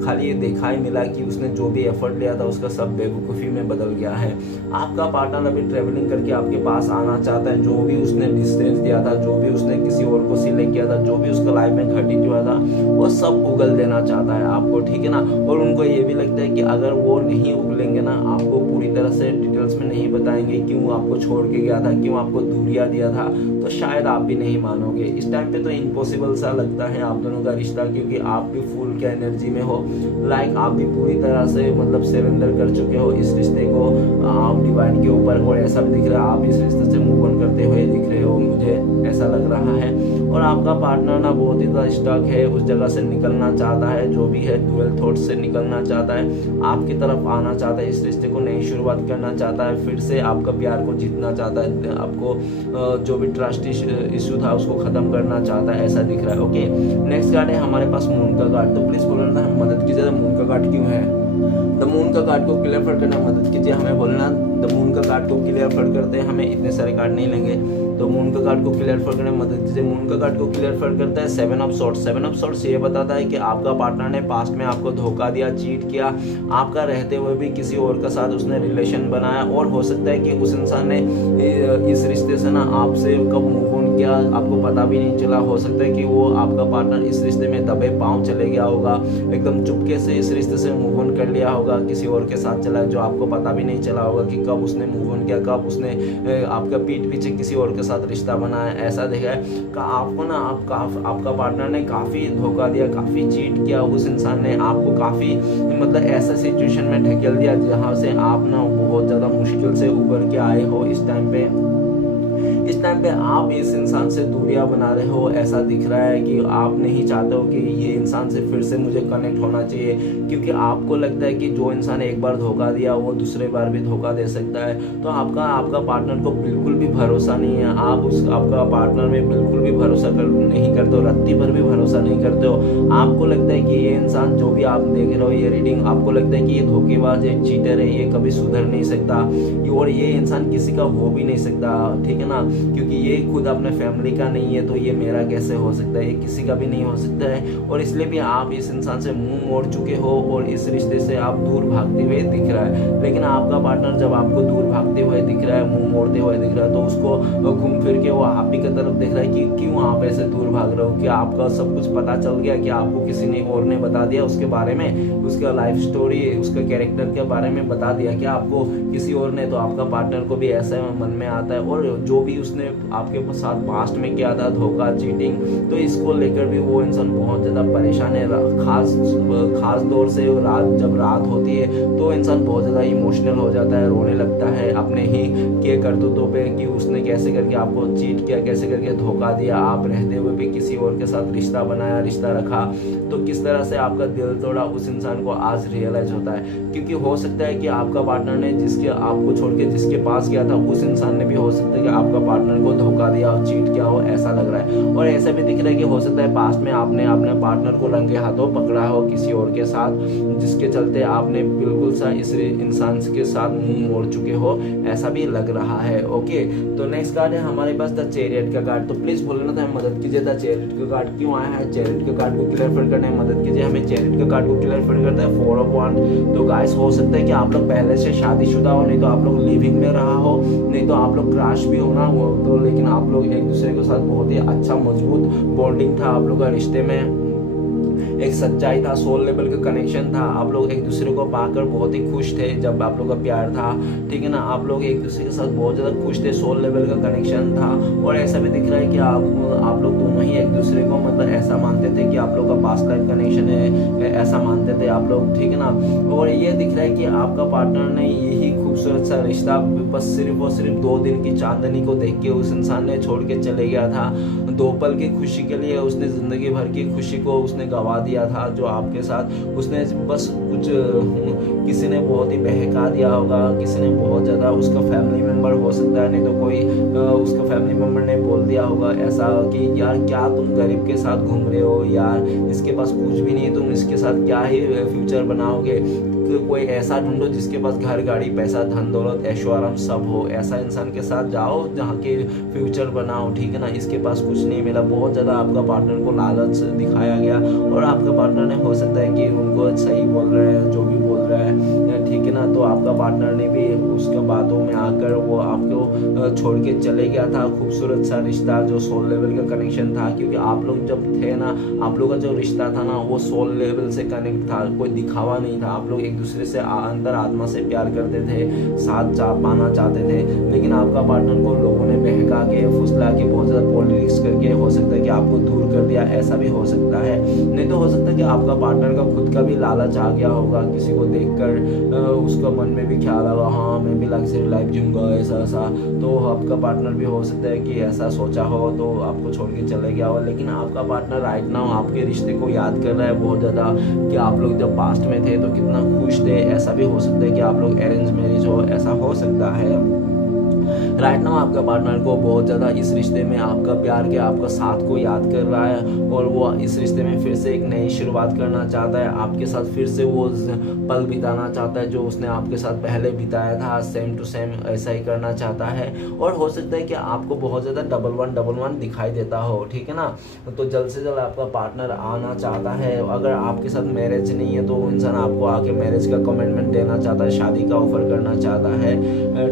खाली ये देखा ही मिला कि उसने जो भी एफर्ट लिया था उसका सब बेवकूफ़ी में बदल गया है। आपका पार्टनर अभी ट्रेवलिंग करके आपके पास आना चाहता है। जो भी उसने डिस्टेंस दिया था, जो भी उसने किसी और को सिलेक्ट किया था, जो भी उसका लाइफ में घटित हुआ था, वो सब उगल देना चाहता है आपको, ठीक है ना। और उनको ये भी लगता है कि अगर वो नहीं उगलेंगे ना, आपको पूरी तरह से डिटेल्स में नहीं बताएंगे क्यों आपको छोड़ के गया था, क्यों आपको दूरिया दिया था, तो शायद आप भी नहीं मानोगे। इस टाइम पे तो इम्पॉसिबल सा लगता है आप दोनों का रिश्ता, क्योंकि आप भी फुल के एनर्जी में हो, लाइक आप भी पूरी तरह से मतलब सरेंडर कर चुके हो इस रिश्ते को आप डिवाइन के ऊपर। और ऐसा भी दिख रहा है आप इस रिश्ते से मूव ऑन करते हुए दिख रहे हो, मुझे ऐसा लग रहा है। और आपका पार्टनर ना बहुत ही ज़्यादा स्टक है, उस जगह से निकलना चाहता है, जो भी है डुअल थॉट से निकलना चाहता है, आपकी तरफ आना चाहता है, इस रिश्ते को नई शुरुआत करना चाहता है, फिर से आपका प्यार को जीतना चाहता है, आपको जो भी ट्रस्ट इशू था उसको खत्म करना चाहता है, ऐसा दिख रहा है। ओके, नेक्स्ट कार्ड है हमारे पास मून का कार्ड। तो प्लीज बोलना मदद कीजिए, मून का कार्ड क्यों है। द मून का कार्ड को क्लियर करना मदद कीजिए, हमें बोलना द मून का कार्ड को क्लियर करते हैं, हमें इतने सारे कार्ड नहीं लेंगे। तो मून का कार्ड को क्लियर करने में मदद कीजिए। मून का कार्ड को क्लियर करता है 7 ऑफ सॉर्ड्स। 7 ऑफ सॉर्ड्स ये बताता है कि आपका पार्टनर ने पास्ट में आपको धोखा दिया, चीट किया, आपका रहते हुए भी किसी और के साथ उसने रिलेशन बनाया, और हो सकता है कि उस इंसान ने इस रिश्ते से ना आपसे कब मूव ऑन किया आपको पता भी नहीं चला। हो सकता है कि वो आपका पार्टनर इस रिश्ते में दबे पाँव चले गया होगा, एकदम चुपके से इस रिश्ते से मूव ऑन कर लिया होगा, किसी और के साथ चला, जो आपको पता भी नहीं चला होगा कि कब उसने मूव ऑन किया, कब उसने आपका पीठ पीछे किसी और के साथ रिश्ता बनाया। ऐसा देखा है कि आपको ना आपका पार्टनर ने काफ़ी धोखा दिया, काफ़ी चीट किया, उस इंसान ने आपको काफ़ी मतलब ऐसा सिचुएशन में ढकेल दिया जहाँ से आप ना बहुत ज़्यादा मुश्किल से उभर के आए हो। इस टाइम पे आप इस इंसान से दूरियां बना रहे हो, ऐसा दिख रहा है कि आप नहीं चाहते हो कि ये इंसान से फिर से मुझे कनेक्ट होना चाहिए, क्योंकि आपको लगता है कि जो इंसान एक बार धोखा दिया वो दूसरे बार भी धोखा दे सकता है। तो आपका पार्टनर को बिल्कुल भी भरोसा नहीं है, आपका पार्टनर में बिल्कुल भी भरोसा नहीं करते हो, रत्ती पर भी भरोसा नहीं करते हो। आपको लगता है कि ये इंसान, जो भी आप देख रहे हो ये रीडिंग, आपको लगता है कि ये धोखेबाज है, चीटर है, ये कभी सुधर नहीं सकता, और ये इंसान किसी का हो भी नहीं सकता, ठीक है ना, क्योंकि ये खुद अपने फैमिली का नहीं है, तो ये मेरा कैसे हो सकता है, ये किसी का भी नहीं हो सकता है। और इसलिए भी आप इस इंसान से मुंह मोड़ चुके हो और इस रिश्ते से आप दूर भागते हुए दिख रहा है। लेकिन आपका पार्टनर जब आपको दूर भागते हुए दिख रहा है, मुंह मोड़ते हुए दिख रहा है, तो उसको घूम फिर के वो आप ही की तरफ देख रहा है कि क्यों आप ऐसे दूर भाग रहे हो, क्या आपका सब कुछ पता चल गया, कि आपको किसी ने और ने बता दिया उसके बारे में, उसका लाइफ स्टोरी, उसका कैरेक्टर के बारे में बता दिया क्या आपको किसी और ने। तो आपका पार्टनर को भी ऐसा मन में आता है, और जो भी उसने आपके साथ पास्ट में किया था, धोखा, चीटिंग, तो इसको लेकर भी वो इंसान बहुत ज़्यादा परेशान है। खास तौर से जब रात होती है तो इंसान बहुत ज़्यादा इमोशनल हो जाता है, रोने लगता है अपने ही के करतूतों पे, कि उसने कैसे करके आपको चीट किया, कैसे करके धोखा दिया, आप रहते हुए भी किसी और के साथ रिश्ता बनाया, रिश्ता रखा, तो किस तरह से आपका दिल तोड़ा उस इंसान को आज रियलाइज होता है। क्योंकि हो सकता है कि आपका पार्टनर ने जिसके आपको छोड़ के जिसके पास गया था, उस इंसान ने भी हो सकता है कि आपका पार्टनर को धोखा दिया और चीट किया हो, ऐसा लग रहा है। और ऐसा भी दिख रहा है कि हो सकता है पास्ट में आपने अपने पार्टनर को रंगे हाथों पकड़ा हो किसी और के साथ, जिसके चलते आपने बिल्कुल सा इस इंसान के साथ मुंह मोड़ चुके हो, ऐसा भी लग रहा है। ओके, तो नेक्स्ट कार्ड है हमारे पास द चैरियट का कार्ड। तो प्लीज बोलना था मदद कीजिए, द चैरियट का कार्ड क्यों आया है, चैरियट का कार्ड को क्लियर करने में मदद कीजिए, हमें चैरियट का कार्ड को क्लियर करता है 4 ऑफ वांड। तो गाइस हो सकता है कि आप लोग पहले से शादीशुदा हो, नहीं तो आप लोग लिविंग में रहा हो, नहीं तो आप लोग क्रश भी होना हो, तो लेकिन आप लोग एक दूसरे के साथ बहुत ही अच्छा मजबूत बॉन्डिंग था आप लोग का, रिश्ते में एक सच्चाई था, सोल लेवल का कनेक्शन था, आप लोग एक दूसरे को पाकर बहुत ही खुश थे जब आप लोग का प्यार था, ठीक है ना, आप लोग एक दूसरे के साथ बहुत ज़्यादा खुश थे, सोल लेवल का कनेक्शन था। और ऐसा भी दिख रहा है कि आप लोग दोनों ही एक दूसरे को को मतलब ऐसा मानते थे कि आप लोग का पास्ट लाइफ कनेक्शन है, ऐसा मानते थे आप लोग, ठीक है ना। और ये दिख रहा है कि आपका पार्टनर ने यही खूबसूरत सा रिश्ता बस सिर्फ और सिर्फ 2 दिन की चांदनी को देख के उस इंसान ने छोड़ के चले गया था। 2 पल की खुशी के लिए उसने जिंदगी भर की खुशी को उसने गवा दिया था जो आपके साथ उसने बस कुछ किसी ने बहुत ही बहका दिया होगा, किसी ने बहुत ज़्यादा, उसका फैमिली मेम्बर हो सकता है, नहीं तो कोई उसका फैमिली मेम्बर ने बोल दिया होगा ऐसा कि यार क्या तुम गरीब के साथ घूम रहे हो यार, इसके पास कुछ भी नहीं, तुम इसके साथ क्या ही फ्यूचर बनाओगे, कोई ऐसा ढूंढो जिसके पास घर गाड़ी पैसा धन दौलत ऐशो आराम सब हो, ऐसा इंसान के साथ जाओ जहाँ के फ्यूचर बनाओ, ठीक है ना। इसके पास कुछ नहीं मिला, बहुत ज़्यादा आपका पार्टनर को लालच दिखाया गया और आपका पार्टनर ने हो सकता है कि उनको सही बोल रहे हैं जो भी बोल रहा है, ठीक है ना। तो आपका पार्टनर ने भी उसके बातों में आकर वो आपको छोड़ के चले गया था। खूबसूरत सा रिश्ता जो सोल लेवल का कनेक्शन था, क्योंकि आप लोग जब थे ना, आप लोग का जो रिश्ता था ना वो सोल लेवल से कनेक्ट था, कोई दिखावा नहीं था। आप लोग एक दूसरे से अंदर आत्मा से प्यार करते थे, साथ पाना चाहते थे। लेकिन आपका पार्टनर को लोगों ने बहका के फुसला के बहुत ज़्यादा पॉलिटिक्स करके हो सकता है कि आपको दूर कर दिया, ऐसा भी हो सकता है। नहीं तो हो सकता है कि आपका पार्टनर का खुद का भी लालच आ गया होगा, किसी को देखकर उसका मन में भी ख्याल आया हाँ मैं भी लग्जरी लाइफ जीऊंगा ऐसा ऐसा। तो आपका पार्टनर भी हो सकता है कि ऐसा सोचा हो तो आपको छोड़ के चले गया हो। लेकिन आपका पार्टनर राइट नाउ आपके रिश्ते को याद कर रहा है बहुत ज़्यादा कि आप लोग जब पास्ट में थे तो कितना खुश थे। ऐसा भी हो सकता है कि आप लोग अरेंज मैरिज हो, ऐसा हो सकता है। राइट नाउ आपका पार्टनर को बहुत ज़्यादा इस रिश्ते में आपका प्यार के आपका साथ को याद कर रहा है और वो इस रिश्ते में फिर से एक नई शुरुआत करना चाहता है, आपके साथ फिर से वो पल बिताना चाहता है जो उसने आपके साथ पहले बिताया था, सेम टू सेम ऐसा ही करना चाहता है। और हो सकता है कि आपको बहुत ज़्यादा 1111 दिखाई देता हो, ठीक है ना। तो जल्द से जल्द आपका पार्टनर आना चाहता है। अगर आपके साथ मैरिज नहीं है तो वो इंसान आपको आके मैरिज का कमिटमेंट देना चाहता है, शादी का ऑफर करना चाहता है,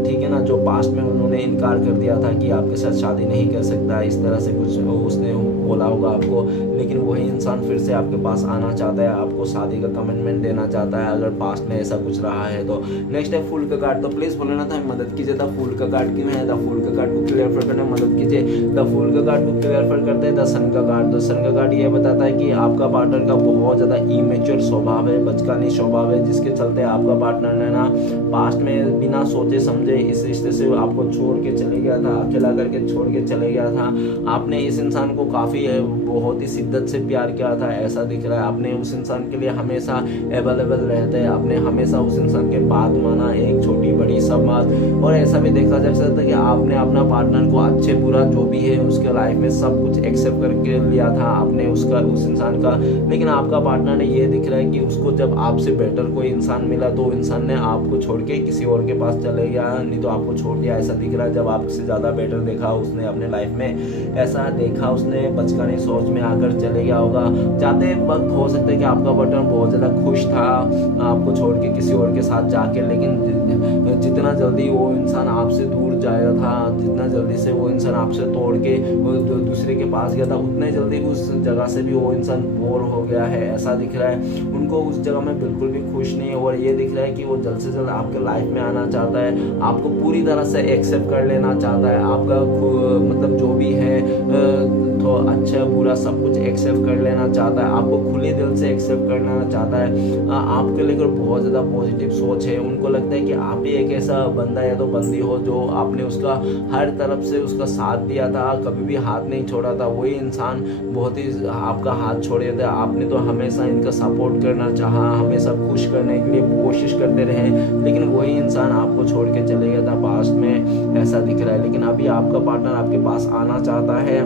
ठीक है ना। जो पास्ट में उन्होंने इनकार कर दिया था कि आपके साथ शादी नहीं कर सकता, इस तरह से कुछ उसने बोला होगा आपको, लेकिन वही इंसान फिर से आपके पास आना चाहता है, आपको शादी का कमिटमेंट देना चाहता है अगर पास्ट में ऐसा कुछ रहा है तो। नेक्स्ट है फूल का कार्ड। तो प्लीज बोलना था मदद कीजिए द फूल का कार्ड क्यों है, द फूल का कार्ड को क्लियर करने में मदद कीजिए। द फूल का कार्ड को क्लियर करते हैं द सन का कार्ड। तो सन का कार्ड ये बताता है कि आपका पार्टनर का बहुत ज्यादा इमेच्योर स्वभाव है, बचकानी स्वभाव है, जिसके चलते आपका पार्टनर ने ना पास्ट में बिना सोचे समझे इस रिश्ते से आपको छोड़ के चले गया था, अकेला करके छोड़ के चले गया था। आपने इस इंसान को काफी बहुत ही शिद्दत से प्यार किया था, ऐसा दिख रहा है। आपने उस इंसान के लिए हमेशा अवेलेबल रहते हैं, आपने हमेशा उस इंसान के बात माना, एक छोटी बड़ी सब बात। और ऐसा भी देखा जा सकता है कि आपने अपना पार्टनर को अच्छे बुरा जो भी है उसके लाइफ में सब कुछ एक्सेप्ट करके लिया था आपने उसका, उस इंसान का। लेकिन आपका पार्टनर ने ये दिख रहा है कि उसको जब आपसे बेटर कोई इंसान मिला तो इंसान ने आपको छोड़ के किसी और के पास चले गया, नहीं तो आपको छोड़ दिया, ऐसा दिख रहा है। जब आपसे ज्यादा बेटर देखा उसने अपने लाइफ में, ऐसा देखा उसने, बचकानी सोच में आकर चले गया होगा। जाते वक्त हो सकता है कि आपका पार्टनर बहुत ज्यादा खुश था आपको छोड़ के किसी और के साथ जाके, लेकिन जितना जल्दी वो इंसान आपसे दूर जाया था, जितना जल्दी से वो इंसान आपसे तोड़ के दूसरे के पास गया था, उतने जल्दी उस जगह से भी वो इंसान बोर हो गया है, ऐसा दिख रहा है। उनको उस जगह में बिल्कुल भी खुश नहीं है और ये दिख रहा है कि वो जल्द से जल्द आपके लाइफ में आना चाहता है, आपको पूरी तरह से एक्सेप्ट कर लेना चाहता है, आपका मतलब जो भी है तो अच्छा बुरा सब कुछ एक्सेप्ट कर लेना चाहता है, आपको खुले दिल से एक्सेप्ट कर लेना चाहता है। आपके लेकर बहुत ज़्यादा पॉजिटिव सोच है। उनको लगता है कि आप ही एक ऐसा बंदा या तो बंदी हो जो आपने उसका हर तरफ से उसका साथ दिया था, कभी भी हाथ नहीं छोड़ा था। वही इंसान बहुत ही आपका हाथ छोड़े थे, आपने तो हमेशा इनका सपोर्ट करना चाहा, हमेशा खुश करने के लिए कोशिश करते रहे, लेकिन वही इंसान आपको छोड़ के चले गया था पास्ट में, ऐसा दिख रहा है। लेकिन अभी आपका पार्टनर आपके पास आना चाहता है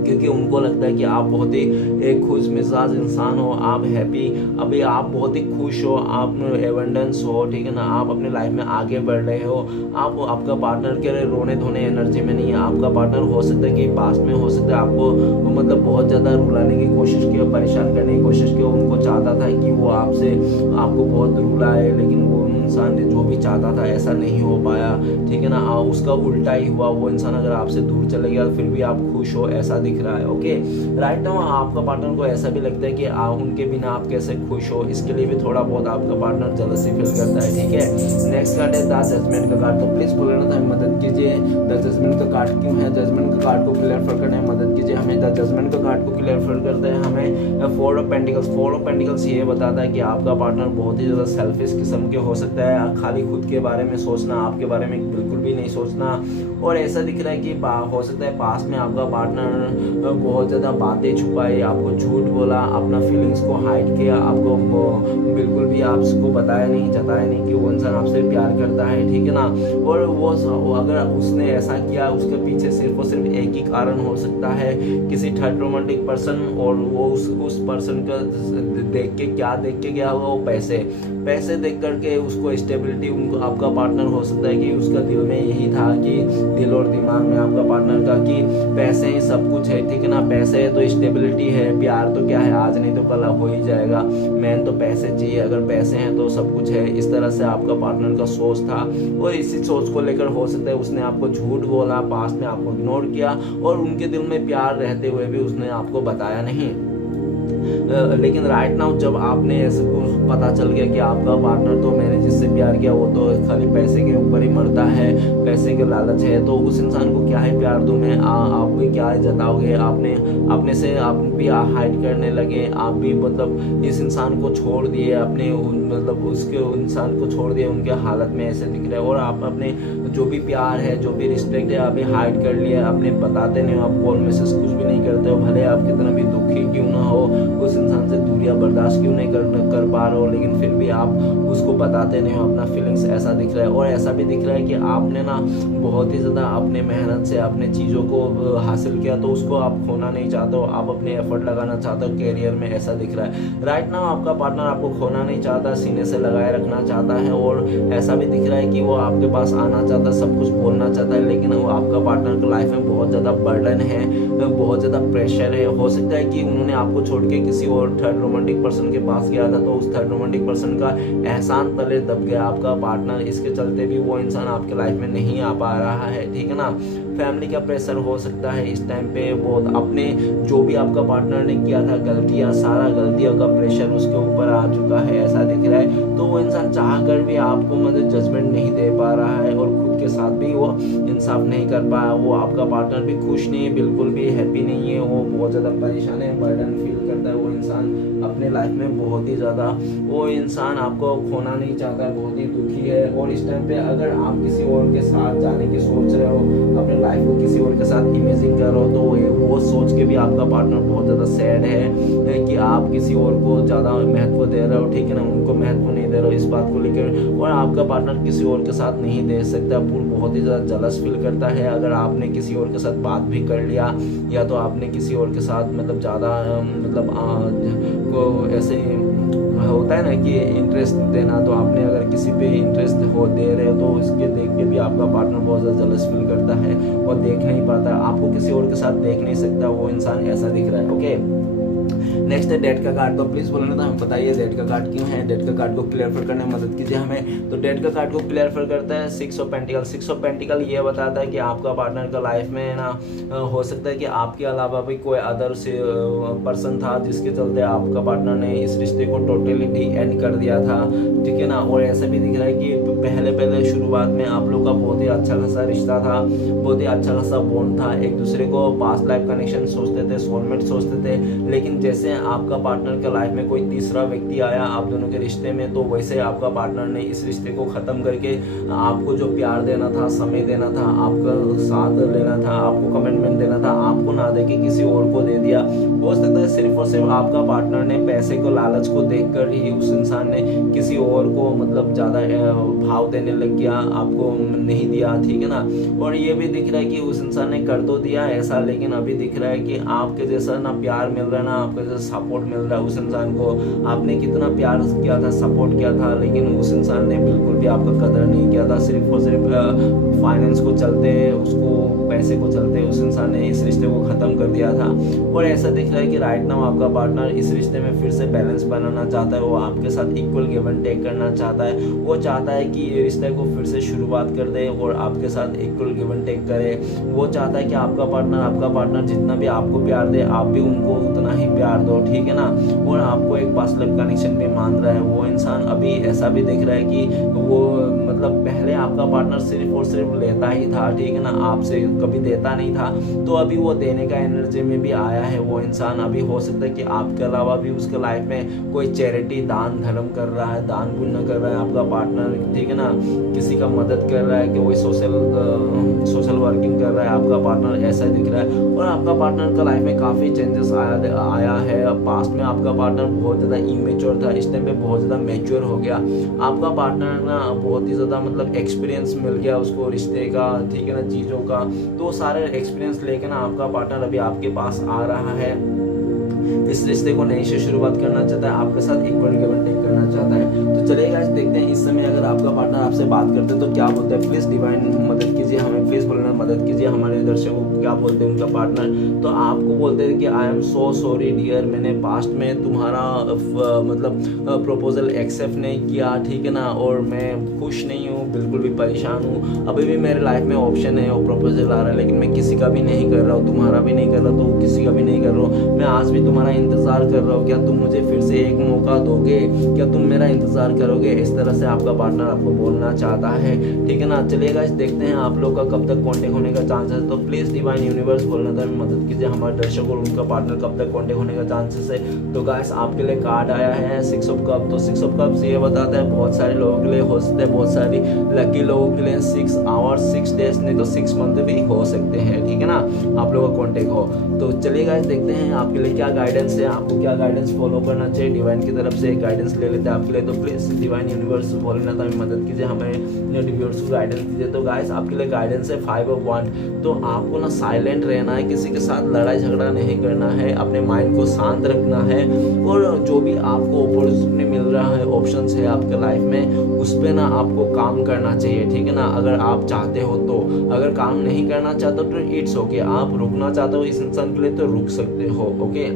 क्योंकि उनको लगता है कि आप बहुत ही एक खुश मिजाज इंसान हो, आप हैप्पी, अभी आप बहुत ही खुश हो, आप एवेंडेंस हो, ठीक है ना, आप अपने लाइफ में आगे बढ़ रहे हो। आप आपका पार्टनर के रोने धोने एनर्जी में नहीं है। आपका पार्टनर हो सकता है कि पास्ट में हो सकता है आपको मतलब बहुत ज़्यादा रुलाने की कोशिश की, परेशान करने की कोशिश की, उनको चाहता था कि वो आपको बहुत रुलाए, लेकिन वो इंसान ने जो भी चाहता था ऐसा नहीं हो पाया, ठीक है ना। उसका उल्टा ही हुआ, वो इंसान अगर आपसे दूर चले गया फिर भी आप खुश हो, ऐसा दिख दिख रहा है। ओके, राइट नाउ आपका पार्टनर को ऐसा भी लगता है कि उनके बिना आप कैसे खुश हो, इसके लिए भी थोड़ा बहुत आपका पार्टनर जेलसी फील करता है। ठीक है, नेक्स्ट कार्ड है द जजमेंट का कार्ड। तो प्लीज बोलेना था मदद कीजिए, द जजमेंट का कार्ड क्यों है, जजमेंट का कार्ड को क्लियर करने में मदद कीजिए हमें। द जजमेंट का कार्ड को क्लियर करते हैं हमें फोर ऑफ पेंटिकल्स ये बताता है कि आपका पार्टनर बहुत ही ज़्यादा सेल्फिश किस्म के हो सकता है, खाली खुद के बारे में सोचना, आपके बारे में बिल्कुल भी नहीं सोचना। और ऐसा दिख रहा है कि हो सकता है पास में आपका पार्टनर बहुत ज़्यादा बातें छुपाए, आपको झूठ बोला, अपना फीलिंग्स को हाइड किया, आपको बिल्कुल भी आपको बताया नहीं, जताया नहीं कि वो इंसान आपसे प्यार करता है। ठीक है ना, और वो अगर उसने ऐसा किया, उसके पीछे सिर्फ और सिर्फ एक ही कारण हो सकता है, किसी थर्ड रोमांटिक पर्सन, और वो उस पर्सन का देख के गया होगा, वो पैसे देख करके उसको स्टेबिलिटी, उनको आपका पार्टनर हो सकता है कि उसका दिल में यही था, कि दिल और दिमाग में आपका पार्टनर का कि पैसे ही सब कुछ है। ठीक है ना, पैसे है तो स्टेबिलिटी है, प्यार तो क्या है आज नहीं तो कल हो ही जाएगा, मेन तो पैसे चाहिए, अगर पैसे हैं तो सब कुछ है। इस तरह से आपका पार्टनर का सोच था, और इसी सोच को लेकर हो सकता है उसने आपको झूठ बोला, पास में आपको इग्नोर किया, और उनके दिल में प्यार रहते हुए भी उसने आपको बताया नहीं। लेकिन राइट नाउ जब आपने ऐसे पता चल गया कि आपका पार्टनर तो मैंने जिससे प्यार किया वो तो खाली पैसे के ऊपर ही मरता है, पैसे के लालच है, तो उस इंसान को क्या है प्यार दूं मैं, आप भी क्या जताओगे, अपने से आप भी हाइड करने लगे, आप भी मतलब इस इंसान को छोड़ दिए, अपने मतलब उसके इंसान को छोड़ दिए उनके हालत में, ऐसे दिख रहा है। और आप अपने जो भी प्यार है, जो भी रिस्पेक्ट है, अभी हाइड कर लिया, अपने बताते नहीं हो, आप कॉल मैसेज कुछ भी नहीं करते हो, भले आप कितना भी दुखी क्यों ना हो, उस इंसान से दूरियां बर्दाश्त क्यों नहीं कर पा रहे हो, लेकिन फिर भी आप उसको बताते नहीं हो अपना फीलिंग्स, ऐसा दिख रहा है। और ऐसा भी दिख रहा है कि आपने ना बहुत ही ज़्यादा अपने मेहनत से अपने चीज़ों को हासिल किया, तो उसको आप खोना नहीं चाहते हो, आप अपने एफर्ट लगाना चाहते हो कैरियर में, ऐसा दिख रहा है। राइट नाउ आपका पार्टनर आपको खोना नहीं चाहता, सीने से लगाए रखना चाहता है, और ऐसा भी दिख रहा है कि वो आपके पास आना चाहता है, सब कुछ बोलना चाहता है, लेकिन वो आपका पार्टनर की लाइफ में बहुत ज़्यादा बर्डन है, बहुत ज़्यादा प्रेशर है। हो सकता है कि उन्होंने आपको छोड़ के किसी और थर्ड रोमांटिक पर्सन के पास गया था, तो उस थर्ड रोमांटिक पर्सन का एहसान तले दब गया आपका पार्टनर, इसके चलते भी वो इंसान आपके लाइफ में नहीं आ पा रहा है। ठीक है ना, फैमिली का प्रेशर हो सकता है इस टाइम पे, बहुत अपने जो भी आपका पार्टनर ने किया था गलतियां, सारा गलतियों का प्रेशर उसके ऊपर आ चुका है, ऐसा दिख रहा है। तो वो इंसान चाह कर भी आपको मतलब जजमेंट नहीं दे पा रहा है, और खुद के साथ भी वो इंसाफ नहीं कर पाया। वो आपका पार्टनर भी खुश नहीं है, बिल्कुल भी हैप्पी नहीं है, वो बहुत ज़्यादा परेशान है, बर्डन फील करता है वो इंसान अपने लाइफ में बहुत ही ज़्यादा। वो इंसान आपको खोना नहीं चाहता है, बहुत ही दुखी है। और इस टाइम पे अगर आप किसी और के साथ जाने की सोच रहे हो, अपने लाइफ को किसी और के साथ इमेजिन कर रहे हो, तो वो सोच के भी आपका पार्टनर बहुत ज़्यादा सैड है कि आप किसी और को ज़्यादा महत्व दे रहे हो। ठीक है ना, उनको महत्व नहीं दे रहे हो इस बात को लेकर, और आपका पार्टनर किसी और के साथ नहीं दे सकता, बहुत ही ज़्यादा जलस फील करता है। अगर आपने किसी और के साथ बात भी कर लिया, या तो आपने किसी और के साथ मतलब ज़्यादा मतलब को ऐसे होता है ना कि इंटरेस्ट देना, तो आपने अगर किसी पे इंटरेस्ट हो दे रहे हो, तो इसके देख के भी आपका पार्टनर बहुत ज़्यादा जलस फील करता है और देख नहीं पाता, आपको किसी और के साथ देख नहीं सकता वो इंसान, ऐसा दिख रहा है। ओके, नेक्स्ट है डेट का कार्ड। तो प्लीज बोलना था, हमें बताइए डेट का कार्ड क्यों है, डेट का कार्ड को क्लियर करने में मदद कीजिए हमें। तो डेट का कार्ड को क्लियर करता है सिक्स ऑफ पेंटिकल ये बताता है कि आपका पार्टनर का लाइफ में ना हो सकता है कि आपके अलावा भी कोई अदर से पर्सन था, जिसके चलते आपका पार्टनर ने इस रिश्ते को टोटली एंड कर दिया था। ठीक है ना, और ऐसा भी दिख रहा है कि पहले शुरुआत में आप लोग का बहुत ही अच्छा खासा रिश्ता था, बहुत ही अच्छा खासा बॉन्ड था, एक दूसरे को पास्ट लाइफ कनेक्शन सोचते थे, सोलमेट सोचते थे। लेकिन जैसे आपका पार्टनर के लाइफ में कोई तीसरा व्यक्ति आया आप दोनों के रिश्ते में, तो वैसे आपका पार्टनर ने इस रिश्ते को खत्म करके आपको जो प्यार देना था, समय देना था, आपका साथ लेना था, आपको कमिटमेंट देना था, आपको ना दे के किसी और को दे दिया। हो सकता है सिर्फ और सिर्फ आपका पार्टनर ने पैसे को, लालच को देखकर ही उस इंसान ने किसी और को मतलब ज़्यादा भाव देने लग गया, आपको नहीं दिया। ठीक है ना, और ये भी दिख रहा है कि उस इंसान ने कर तो दिया ऐसा, लेकिन अभी दिख रहा है कि आपके जैसा ना प्यार मिल रहा है, ना आपके जैसा सपोर्ट मिल रहा है उस इंसान को। आपने कितना प्यार किया था, सपोर्ट किया था, लेकिन उस इंसान ने बिल्कुल भी आपका कदर नहीं किया था। सिर्फ और सिर्फ फाइनेंस को चलते, उसको पैसे को चलते उस इंसान ने इस रिश्ते को ख़त्म कर दिया था। और ऐसा दिख रहा है कि राइट राइट नाउ आपका पार्टनर इस रिश्ते में फिर से बैलेंस बनाना चाहता है, वो आपके साथ इक्वल गिव एंड टेक करना चाहता है, वो चाहता है कि ये रिश्ते को फिर से शुरुआत कर दे और आपके साथ इक्वल गिव एंड टेक करे। वो चाहता है कि आपका पार्टनर जितना भी आपको प्यार दे आप भी उनको उतना ही प्यार दो, ठीक है ना। और आपको एक पास्ट लाइफ कनेक्शन भी मान रहा है। वो इंसान अभी ऐसा भी देख रहा है कि वो मतलब पहले आपका पार्टनर सिर्फ और सिर्फ लेता ही था, ठीक है ना, आपसे कभी देता नहीं था। तो अभी वो देने का एनर्जी में भी आया है वो इंसान। अभी हो सकता है कि आपके अलावा भी उसके लाइफ में कोई चैरिटी दान धर्म कर रहा है, दान पुण्य कर रहा है आपका पार्टनर, ठीक है ना, किसी का मदद कर रहा है कि वो सोशल वर्किंग कर रहा है आपका पार्टनर, ऐसा दिख रहा है। और आपका पार्टनर का लाइफ में काफ़ी चेंजेस आया है। पास्ट में आपका पार्टनर बहुत ज़्यादा इमेच्योर था, इस टाइम पे बहुत ज़्यादा मैच्योर हो गया। आपका पार्टनर ना बहुत ही ज़्यादा मतलब एक्सपीरियंस मिल गया उसको रिश्ते का, ठीक है ना, चीज़ों का। तो सारे एक्सपीरियंस लेके ना आपका पार्टनर अभी आपके पास आ रहा है, इस रिश्ते को नई से शुरुआत करना चाहता है, आपके साथ इक्वल गिव एंड टेक करना चाहता है। तो चलिए गाइस देखते हैं इस समय अगर आपका पार्टनर आपसे बात करते हैं तो क्या बोलते हैं। प्लीज़ डिवाइन मदद कीजिए, हमें प्लीज़ बोलना मदद कीजिए हमारे दर्शकों को, क्या बोलते हैं उनका पार्टनर। तो आपको बोलते हैं कि I am so sorry dear, मैंने पास्ट में तुम्हारा मतलब प्रपोजल एक्सेप्ट नहीं किया, ठीक है ना, और मैं खुश नहीं हूँ, बिल्कुल भी परेशान हूँ। अभी भी मेरे लाइफ में ऑप्शन है और प्रपोजल आ रहा है, लेकिन मैं किसी का भी नहीं कर रहा हूँ, तुम्हारा भी नहीं कर रहा तो किसी का भी नहीं कर रहा हूँ। मैं आज भी तुम्हारा इंतजार कर रहा हूँ, क्या तुम मुझे फिर से एक मौका दोगे, क्या तुम मेरा इंतजार करोगे। इस तरह से आपका पार्टनर आपको बोलना चाहता है, ठीक है ना। चलिए गाइस देखते हैं आप लोग का कब तक कांटेक्ट होने का चांस है। तो प्लीज डिवाइन यूनिवर्स बोलना था मदद कीजिए हमारे दर्शकों और उनका पार्टनर कब तक कांटेक्ट होने का चांसेस है। तो गाइस आपके लिए कार्ड आया है 6 ऑफ कप। तो 6 ऑफ कप्स ये बताता है बहुत सारे लोगों के लिए हो सकता है, बहुत सारी लकी लोगों के लिए 6 आवर्स 6 डेज नहीं तो 6 मंथ भी हो सकते हैं, ठीक है ना, आप लोगों का कांटेक्ट हो। तो चलिए गाइस देखते हैं आपके लिए क्या गाइडेंस है, आपको क्या गाइडेंस फॉलो करना चाहिए। डिवाइन की तरफ से गाइडेंस ले लेते हैं आपके लिए। तो प्लीज डिवाइन यूनिवर्स बोलना था मदद कीजिए, हमें व्यूअर्स को गाइडेंस दीजिए। तो गाइस आपके लिए गाइडेंस है 5 ऑफ वांड। तो आपको ना साइलेंट रहना है, किसी के साथ लड़ाई झगड़ा नहीं करना है, अपने माइंड को शांत रखना है और जो भी आपको अपॉर्चुनिटी मिल रहा है, ऑप्शंस है आपके लाइफ में, उस पे ना आपको काम करना चाहिए, ठीक है ना। अगर आप चाहते हो तो, अगर काम नहीं करना चाहते हो तो इट्स ओके, आप रुकना चाहते हो इस इंसान के लिए तो रुक सकते हो, ओके।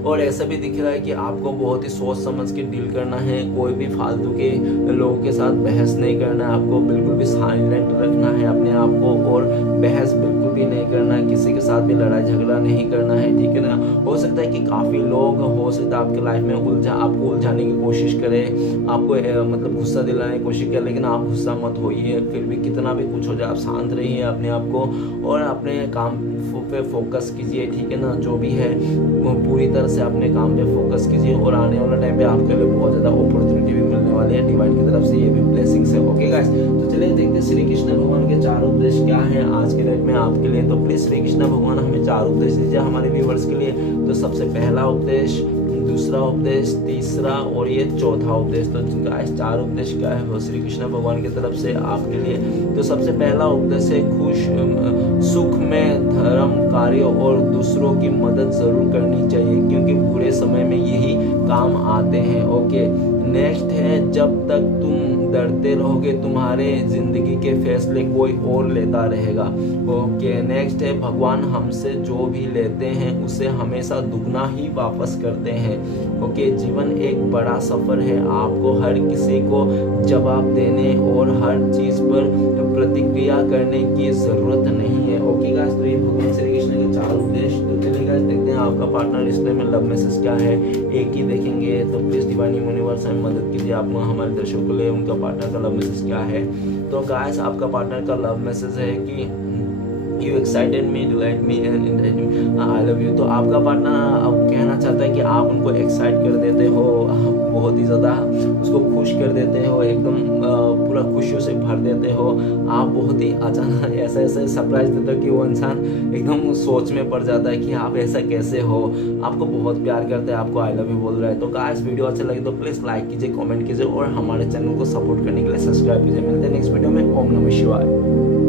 और ऐसा भी दिख रहा है कि आपको बहुत ही सोच समझ के डील करना है, कोई भी फालतू के लोगों के साथ बहस नहीं करना है, आपको बिल्कुल भी साइलेंट रखना है अपने आप को और बहस बिल्कुल भी नहीं करना है, किसी के साथ भी लड़ाई झगड़ा नहीं करना है, ठीक है ना। हो सकता है कि काफ़ी लोग हो सकता है आपके लाइफ में आपको उलझाने की कोशिश करें, आपको मतलब गुस्सा दिलाने की कोशिश करें, लेकिन आप गुस्सा मत होइए, फिर भी कितना भी कुछ हो जाए आप शांत रहिए अपने आप को और अपने काम पे फोकस कीजिए, ठीक है ना। जो भी है वो पूरी तरह से अपने काम पे फोकस कीजिए और आने वाला टाइम पे आपके लिए बहुत ज़्यादा अपॉर्चुनिटी भी मिलने वाली है डिवाइन की तरफ से, ये भी ब्लेसिंग्स है, ओके गाइस। तो चलिए देखते हैं श्री कृष्ण भगवान के 4 उपदेश क्या है आज के डेट में आपके लिए। तो प्लीज श्री कृष्ण भगवान हमें 4 उपदेश दीजिए हमारे व्यूवर्स के लिए। तो सबसे पहला उपदेश, दूसरा उपदेश, तीसरा और ये चौथा उपदेश। तो गाइस 4 उपदेश क्या है वो श्री कृष्ण भगवान की तरफ से आपके लिए। तो सबसे पहला उपदेश है सुख में धर्म कार्य और दूसरों की मदद जरूर करनी चाहिए क्योंकि बुरे समय में यही काम आते हैं, ओके। नेक्स्ट है जब तक तुम डरते रहोगे तुम्हारे जिंदगी के फैसले कोई और लेता रहेगा, ओके। नेक्स्ट है भगवान हमसे जो भी लेते हैं उसे हमेशा दुगना ही वापस करते हैं, ओके। जीवन एक बड़ा सफर है, आपको हर किसी को जवाब देने और हर चीज पर प्रतिक्रिया करने की जरूरत नहीं है, ओके गाइस। तो ये भगवान श्री कृष्ण के 4 उपदेश। तो चलिए गाइस देखते हैं आपका पार्टनर रिश्ते में लव मैसेज क्या है, एक ही देखेंगे। तो प्लीज डिवाइन यूनिवर्स हमें मदद कीजिए, आप हमारे दर्शकों के लिए उनका पार्टनर का लव मैसेज क्या है। तो गाइस आपका पार्टनर का लव मैसेज है कि You excited me, delight me and invite me, I love you। तो आपका पार्टनर अब कहना चाहता है कि आप उनको एक्साइट कर देते हो, बहुत ही ज़्यादा उसको खुश कर देते हो, एकदम पूरा खुशियों से भर देते हो। आप बहुत ही अचानक ऐसा सरप्राइज देते हो कि वो इंसान एकदम सोच में पड़ जाता है कि आप ऐसा कैसे हो, आपको बहुत प्यार करते हैं, आपको आई लव यू बोल रहा है। तो गाइस वीडियो अच्छा लगे तो प्लीज़ लाइक कीजिए, कमेंट कीजिए और हमारे चैनल को सपोर्ट करने के लिए सब्सक्राइब कीजिए। मिलते हैं नेक्स्ट वीडियो में। ओम नमः शिवाय।